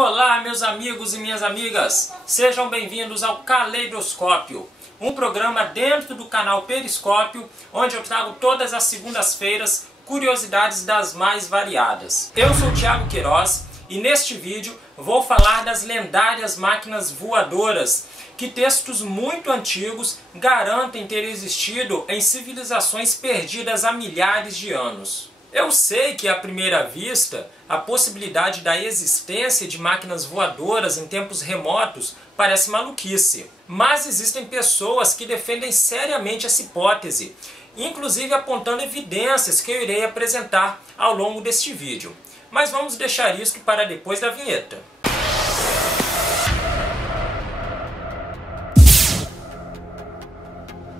Olá, meus amigos e minhas amigas, sejam bem-vindos ao Caleidoscópio, um programa dentro do canal Periscópio, onde eu trago todas as segundas-feiras curiosidades das mais variadas. Eu sou o Thiago Queiroz e neste vídeo vou falar das lendárias máquinas voadoras que textos muito antigos garantem ter existido em civilizações perdidas há milhares de anos. Eu sei que, à primeira vista, a possibilidade da existência de máquinas voadoras em tempos remotos parece maluquice. Mas existem pessoas que defendem seriamente essa hipótese, inclusive apontando evidências que eu irei apresentar ao longo deste vídeo. Mas vamos deixar isso para depois da vinheta.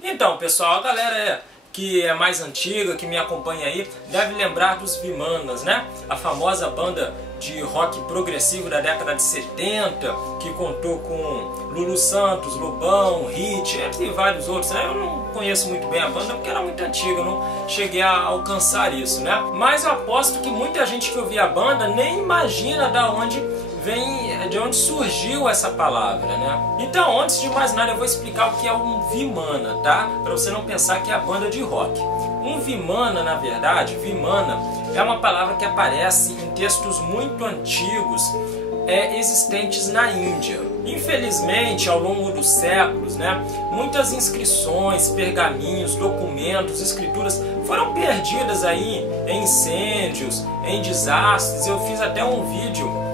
Então, pessoal, a galera que é mais antiga, que me acompanha aí, deve lembrar dos Vimanas, né? A famosa banda de rock progressivo da década de 70, que contou com Lulu Santos, Lobão, Hit, entre vários outros, né? Eu não conheço muito bem a banda porque era muito antiga, eu não cheguei a alcançar isso, né? Mas eu aposto que muita gente que ouvia a banda nem imagina de onde surgiu essa palavra, né? Então, antes de mais nada, eu vou explicar o que é um Vimana, tá? Para você não pensar que é a banda de rock. Um Vimana, na verdade, Vimana é uma palavra que aparece em textos muito antigos existentes na Índia. Infelizmente, ao longo dos séculos, né, muitas inscrições, pergaminhos, documentos, escrituras foram perdidas aí em incêndios, em desastres. Eu fiz até um vídeo,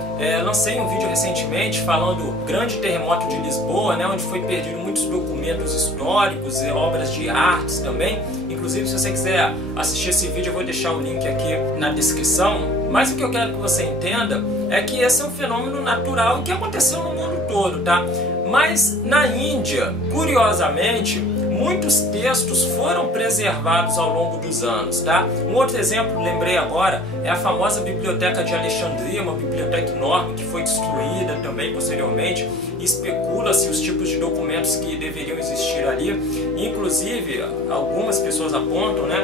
lancei um vídeo recentemente falando do grande terremoto de Lisboa, né, onde foi perdido muitos documentos históricos e obras de artes também. Inclusive, se você quiser assistir esse vídeo, eu vou deixar o link aqui na descrição. Mas o que eu quero que você entenda é que esse é um fenômeno natural que aconteceu no mundo todo, tá? Mas na Índia, curiosamente, muitos textos foram preservados ao longo dos anos, tá? Um outro exemplo, lembrei agora, é a famosa Biblioteca de Alexandria, uma biblioteca enorme que foi destruída também posteriormente. Especula-se os tipos de documentos que deveriam existir ali. Inclusive, algumas pessoas apontam, né,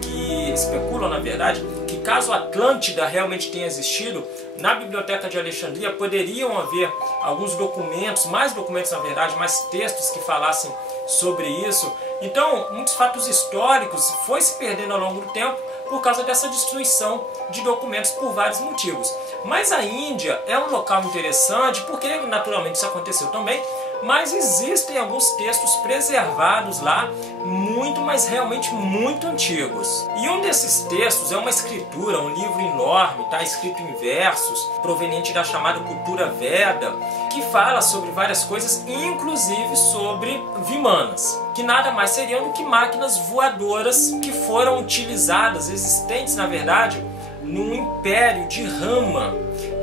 que especulam, na verdade, que caso a Atlântida realmente tenha existido, na Biblioteca de Alexandria poderiam haver alguns documentos, mais documentos na verdade, mais textos que falassem sobre isso. Então, muitos fatos históricos foi se perdendo ao longo do tempo por causa dessa destruição de documentos por vários motivos. Mas a Índia é um local interessante porque naturalmente isso aconteceu também, mas existem alguns textos preservados lá, muito, mas realmente muito antigos. E um desses textos é uma escritura, um livro enorme, tá, escrito em versos, proveniente da chamada cultura Veda, que fala sobre várias coisas, inclusive sobre Vimanas, que nada mais seriam do que máquinas voadoras que foram utilizadas, existentes na verdade, num império de Rama,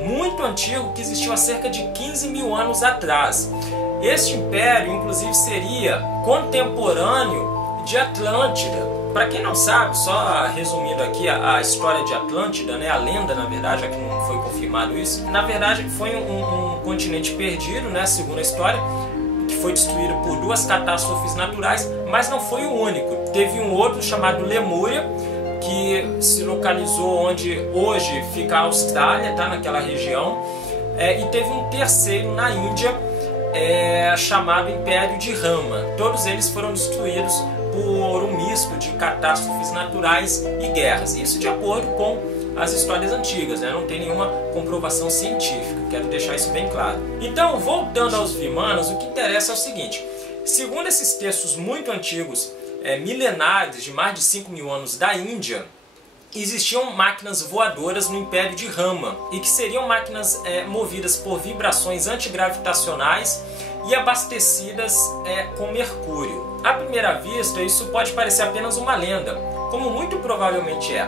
muito antigo, que existiu há cerca de 15 mil anos atrás. Este império, inclusive, seria contemporâneo de Atlântida. Para quem não sabe, só resumindo aqui a história de Atlântida, né, a lenda, na verdade, já que não foi confirmado isso, na verdade foi um continente perdido, né, segundo a história, que foi destruído por duas catástrofes naturais, mas não foi o único. Teve um outro chamado Lemúria, que se localizou onde hoje fica a Austrália, tá, naquela região, e teve um terceiro na Índia, chamado Império de Rama. Todos eles foram destruídos por um misto de catástrofes naturais e guerras. Isso de acordo com as histórias antigas, né? Não tem nenhuma comprovação científica, quero deixar isso bem claro. Então, voltando aos Vimanas, o que interessa é o seguinte: segundo esses textos muito antigos, milenares, de mais de 5 mil anos da Índia, existiam máquinas voadoras no Império de Rama e que seriam máquinas movidas por vibrações antigravitacionais e abastecidas com mercúrio. À primeira vista, isso pode parecer apenas uma lenda, como muito provavelmente é.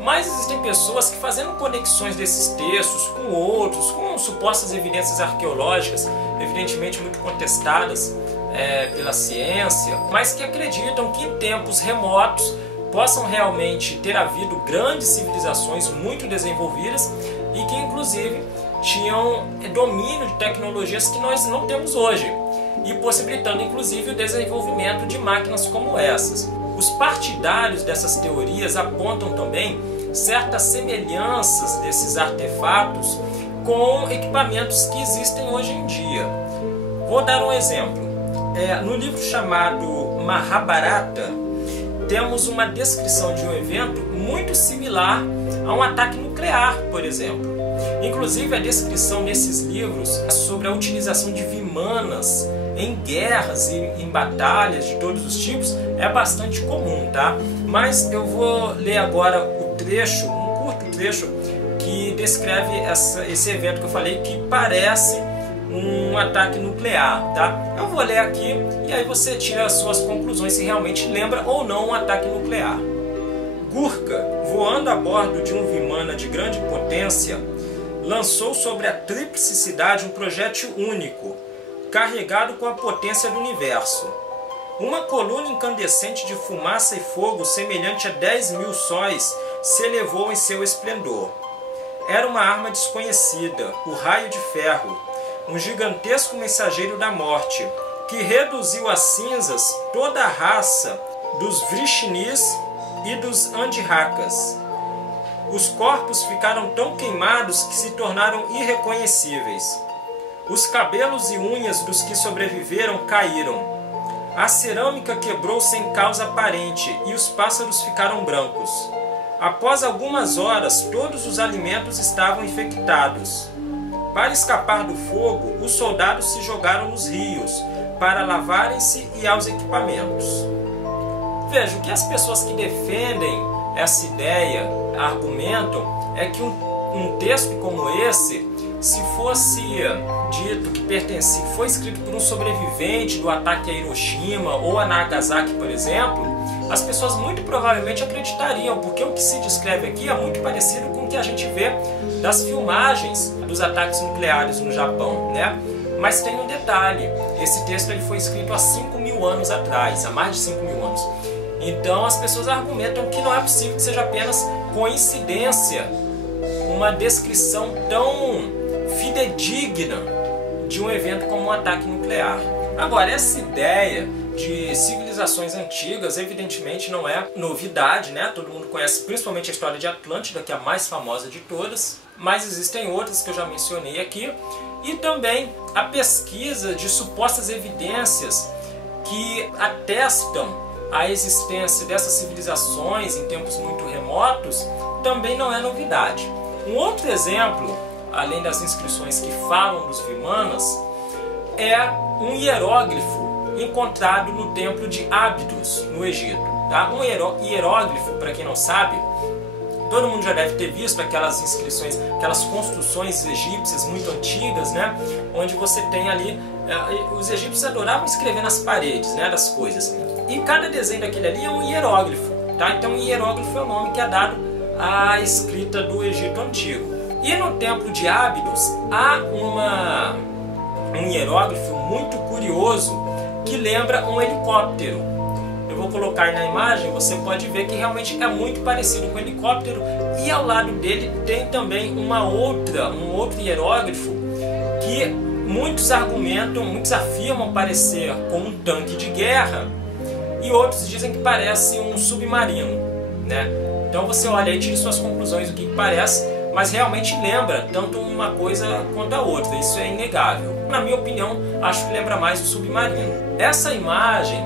Mas existem pessoas que, fazendo conexões desses textos com outros, com supostas evidências arqueológicas, evidentemente muito contestadas pela ciência, mas que acreditam que em tempos remotos possam realmente ter havido grandes civilizações muito desenvolvidas e que inclusive tinham domínio de tecnologias que nós não temos hoje, e possibilitando inclusive o desenvolvimento de máquinas como essas. Os partidários dessas teorias apontam também certas semelhanças desses artefatos com equipamentos que existem hoje em dia. Vou dar um exemplo. No livro chamado Mahabharata, temos uma descrição de um evento muito similar a um ataque nuclear, por exemplo. Inclusive, a descrição nesses livros sobre a utilização de vimanas em guerras e em batalhas de todos os tipos é bastante comum, tá? Mas eu vou ler agora o trecho, um curto trecho, que descreve esse evento que eu falei, que parece um ataque nuclear, tá? Eu vou ler aqui e aí você tira as suas conclusões se realmente lembra ou não um ataque nuclear. Gurkha, voando a bordo de um Vimana de grande potência, lançou sobre a tríplice cidade um projétil único, carregado com a potência do universo. Uma coluna incandescente de fumaça e fogo semelhante a 10.000 sóis se elevou em seu esplendor. Era uma arma desconhecida, o raio de ferro, um gigantesco mensageiro da morte, que reduziu a cinzas toda a raça dos Vrishinis e dos Andhakas. Os corpos ficaram tão queimados que se tornaram irreconhecíveis. Os cabelos e unhas dos que sobreviveram caíram. A cerâmica quebrou sem causa aparente e os pássaros ficaram brancos. Após algumas horas, todos os alimentos estavam infectados. Para escapar do fogo, os soldados se jogaram nos rios para lavarem-se e aos equipamentos. Veja, o que as pessoas que defendem essa ideia argumentam é que um texto como esse, se fosse dito que foi escrito por um sobrevivente do ataque a Hiroshima ou a Nagasaki, por exemplo, as pessoas muito provavelmente acreditariam, porque o que se descreve aqui é muito parecido com o que a gente vê das filmagens dos ataques nucleares no Japão, né? Mas tem um detalhe, esse texto ele foi escrito há 5.000 anos atrás, há mais de 5.000 anos. Então as pessoas argumentam que não é possível que seja apenas coincidência uma descrição tão fidedigna de um evento como um ataque nuclear. Agora, essa ideia de civilizações antigas evidentemente não é novidade, né? Todo mundo conhece principalmente a história de Atlântida, que é a mais famosa de todas, mas existem outras que eu já mencionei aqui, e também a pesquisa de supostas evidências que atestam a existência dessas civilizações em tempos muito remotos também não é novidade. Um outro exemplo, além das inscrições que falam dos Vimanas, é um hieróglifo encontrado no templo de Ábidos, no Egito. Tá? Um hieróglifo, para quem não sabe, todo mundo já deve ter visto aquelas inscrições, aquelas construções egípcias muito antigas, né? Onde você tem ali, os egípcios adoravam escrever nas paredes, né, das coisas. E cada desenho daquele ali é um hieróglifo. Tá? Então, hieróglifo é o nome que é dado à escrita do Egito Antigo. E no templo de Ábidos há um hieróglifo muito curioso que lembra um helicóptero. Eu vou colocar aí na imagem, você pode ver que realmente é muito parecido com um helicóptero, e ao lado dele tem também um outro hieróglifo que muitos argumentam, muitos afirmam parecer com um tanque de guerra, e outros dizem que parece um submarino, né? Então você olha aí e tira suas conclusões do que parece, mas realmente lembra tanto uma coisa quanto a outra, isso é inegável. Na minha opinião, acho que lembra mais o submarino. Essa imagem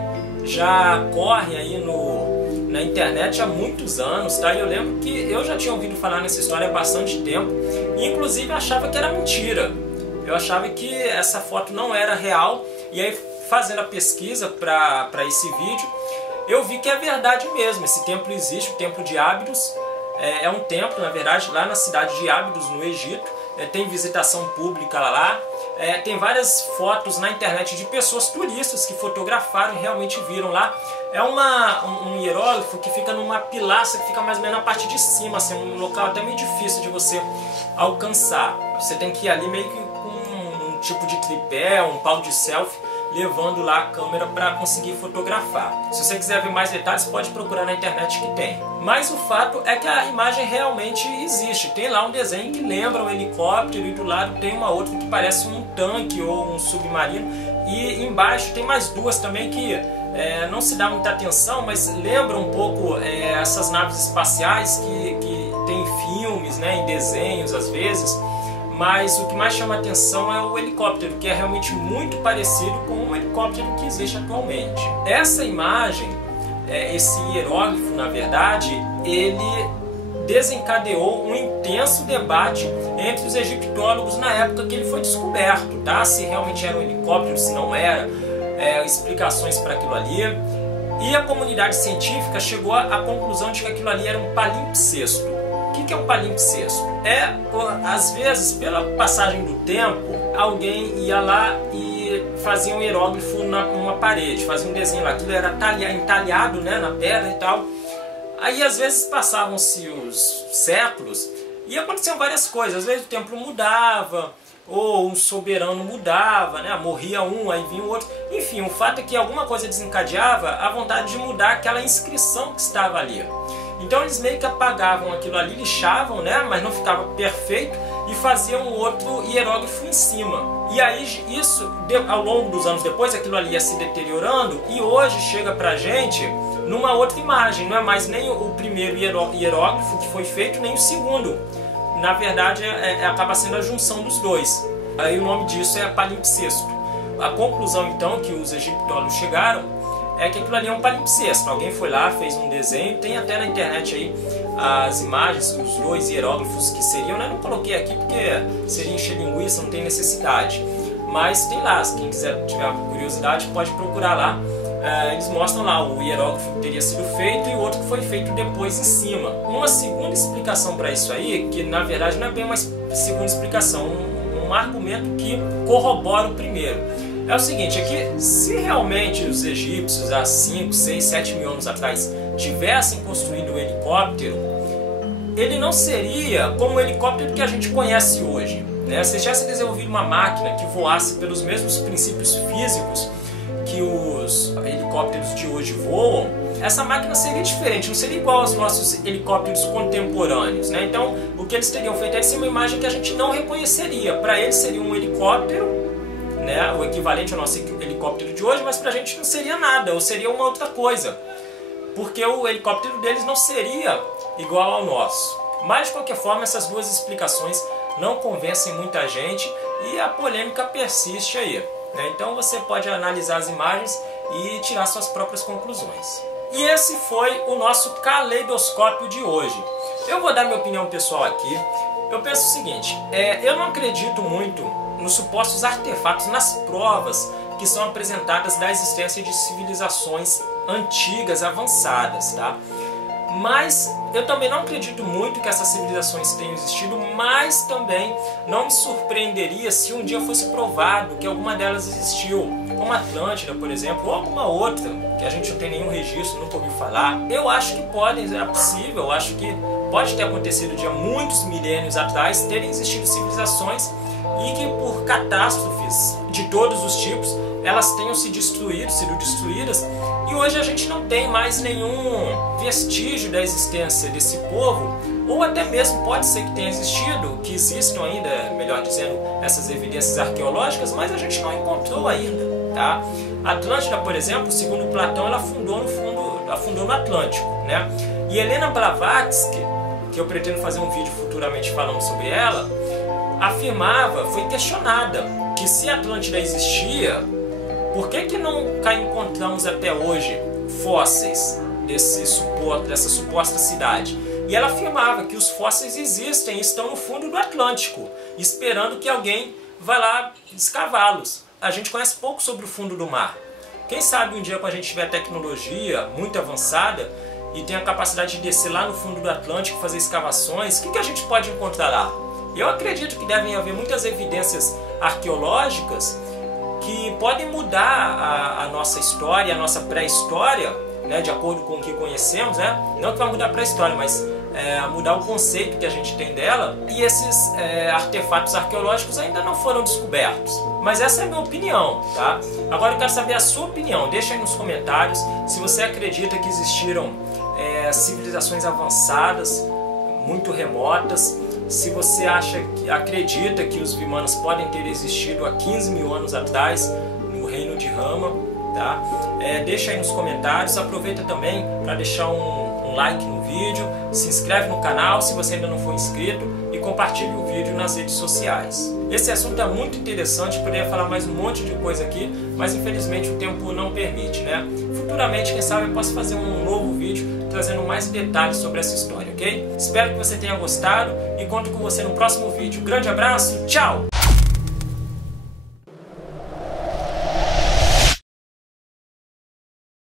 já corre aí na internet há muitos anos, tá? E eu lembro que eu já tinha ouvido falar nessa história há bastante tempo, e inclusive achava que era mentira. Eu achava que essa foto não era real, e aí fazendo a pesquisa para esse vídeo, eu vi que é verdade mesmo. Esse templo existe, o templo de Ábidos. É um templo, na verdade, lá na cidade de Ábidos, no Egito. Tem visitação pública lá. Tem várias fotos na internet de pessoas turistas que fotografaram e realmente viram lá. É um hieróglifo que fica numa pilastra que fica mais ou menos na parte de cima, assim, um local até meio difícil de você alcançar. Você tem que ir ali meio que com um tipo de tripé, um pau de selfie, levando lá a câmera para conseguir fotografar. Se você quiser ver mais detalhes, pode procurar na internet que tem. Mas o fato é que a imagem realmente existe. Tem lá um desenho que lembra um helicóptero, e do lado tem uma outra que parece um tanque ou um submarino. E embaixo tem mais duas também que não se dá muita atenção, mas lembram um pouco essas naves espaciais que tem em filmes, né, em desenhos às vezes. mas o que mais chama atenção é o helicóptero, que é realmente muito parecido com o helicóptero que existe atualmente. Essa imagem, esse hieróglifo, na verdade, ele desencadeou um intenso debate entre os egiptólogos na época que ele foi descoberto, tá? Se realmente era um helicóptero, se não era, explicações para aquilo ali. E a comunidade científica chegou à conclusão de que aquilo ali era um palimpsesto. O que é um palimpsesto? Às vezes, pela passagem do tempo, alguém ia lá e fazia um hieróglifo numa parede, fazia um desenho lá, aquilo era entalhado, né, na pedra e tal. Aí às vezes passavam-se os séculos e aconteciam várias coisas. Às vezes o templo mudava, ou um soberano mudava, né? Morria um, aí vinha o outro. Enfim, o fato é que alguma coisa desencadeava a vontade de mudar aquela inscrição que estava ali. Então eles meio que apagavam aquilo ali, lixavam, né? Mas não ficava perfeito, e faziam um outro hieróglifo em cima. E aí isso, ao longo dos anos depois, aquilo ali ia se deteriorando, e hoje chega pra gente numa outra imagem. Não é mais nem o primeiro hieróglifo que foi feito, nem o segundo. Na verdade, acaba sendo a junção dos dois. Aí o nome disso é palimpsesto. A conclusão, então, que os egiptólogos chegaram é que aquilo ali é um palimpsesto. Alguém foi lá, fez um desenho, tem até na internet aí as imagens, os dois hieróglifos que seriam, né? Não coloquei aqui porque seria encher linguiça, não tem necessidade. Mas tem lá, se quem quiser, tiver curiosidade, pode procurar lá. Eles mostram lá o hieróglifo que teria sido feito e o outro que foi feito depois em cima. Uma segunda explicação para isso aí, que na verdade não é bem uma segunda explicação, um argumento que corrobora o primeiro. É o seguinte, é que se realmente os egípcios há 5, 6, 7 mil anos atrás tivessem construído um helicóptero, ele não seria como o helicóptero que a gente conhece hoje, né? Se tivesse desenvolvido uma máquina que voasse pelos mesmos princípios físicos que os helicópteros de hoje voam, essa máquina seria diferente, não seria igual aos nossos helicópteros contemporâneos, né? Então, o que eles teriam feito é uma imagem que a gente não reconheceria. Para eles seria um helicóptero, né? O equivalente ao nosso helicóptero de hoje, mas para a gente não seria nada, ou seria uma outra coisa, porque o helicóptero deles não seria igual ao nosso. Mas, de qualquer forma, essas duas explicações não convencem muita gente e a polêmica persiste aí. Então você pode analisar as imagens e tirar suas próprias conclusões. E esse foi o nosso caleidoscópio de hoje. Eu vou dar minha opinião pessoal aqui. Eu penso o seguinte, eu não acredito muito nos supostos artefatos, nas provas que são apresentadas da existência de civilizações antigas, avançadas, tá? Mas eu também não acredito muito que essas civilizações tenham existido, mas também não me surpreenderia se um dia fosse provado que alguma delas existiu, como a Atlântida, por exemplo, ou alguma outra, que a gente não tem nenhum registro, nunca ouviu falar. Eu acho que é possível, eu acho que pode ter acontecido de há muitos milênios atrás terem existido civilizações e que por catástrofes de todos os tipos elas tenham sido destruídas, e hoje a gente não tem mais nenhum vestígio da existência desse povo, ou até mesmo pode ser que tenha existido, que existam ainda, melhor dizendo, essas evidências arqueológicas, mas a gente não encontrou ainda, tá? A Atlântida, por exemplo, segundo Platão, ela afundou no Atlântico, né? E Helena Blavatsky, que eu pretendo fazer um vídeo futuramente falando sobre ela, afirmava, foi questionada, que se a Atlântida existia, por que não encontramos até hoje fósseis dessa suposta cidade? E ela afirmava que os fósseis existem e estão no fundo do Atlântico, esperando que alguém vá lá escavá-los. A gente conhece pouco sobre o fundo do mar. Quem sabe um dia, quando a gente tiver tecnologia muito avançada e tem a capacidade de descer lá no fundo do Atlântico, fazer escavações, o que a gente pode encontrar lá? Eu acredito que devem haver muitas evidências arqueológicas que podem mudar a nossa história, a nossa pré-história, né, de acordo com o que conhecemos, né? Não que vai mudar a pré-história, mas mudar o conceito que a gente tem dela. E esses artefatos arqueológicos ainda não foram descobertos. Mas essa é a minha opinião, tá? Agora eu quero saber a sua opinião. Deixa aí nos comentários se você acredita que existiram civilizações avançadas, muito remotas. Se você acredita que os Vimanas podem ter existido há 15 mil anos atrás no reino de Rama, tá? Deixa aí nos comentários. Aproveita também para deixar um like no vídeo, se inscreve no canal se você ainda não for inscrito e compartilhe o vídeo nas redes sociais. Esse assunto é muito interessante, poderia falar mais um monte de coisa aqui, mas infelizmente o tempo não permite, né? Futuramente, quem sabe, eu posso fazer um novo vídeo trazendo mais detalhes sobre essa história, ok? Espero que você tenha gostado e conto com você no próximo vídeo. Grande abraço, tchau!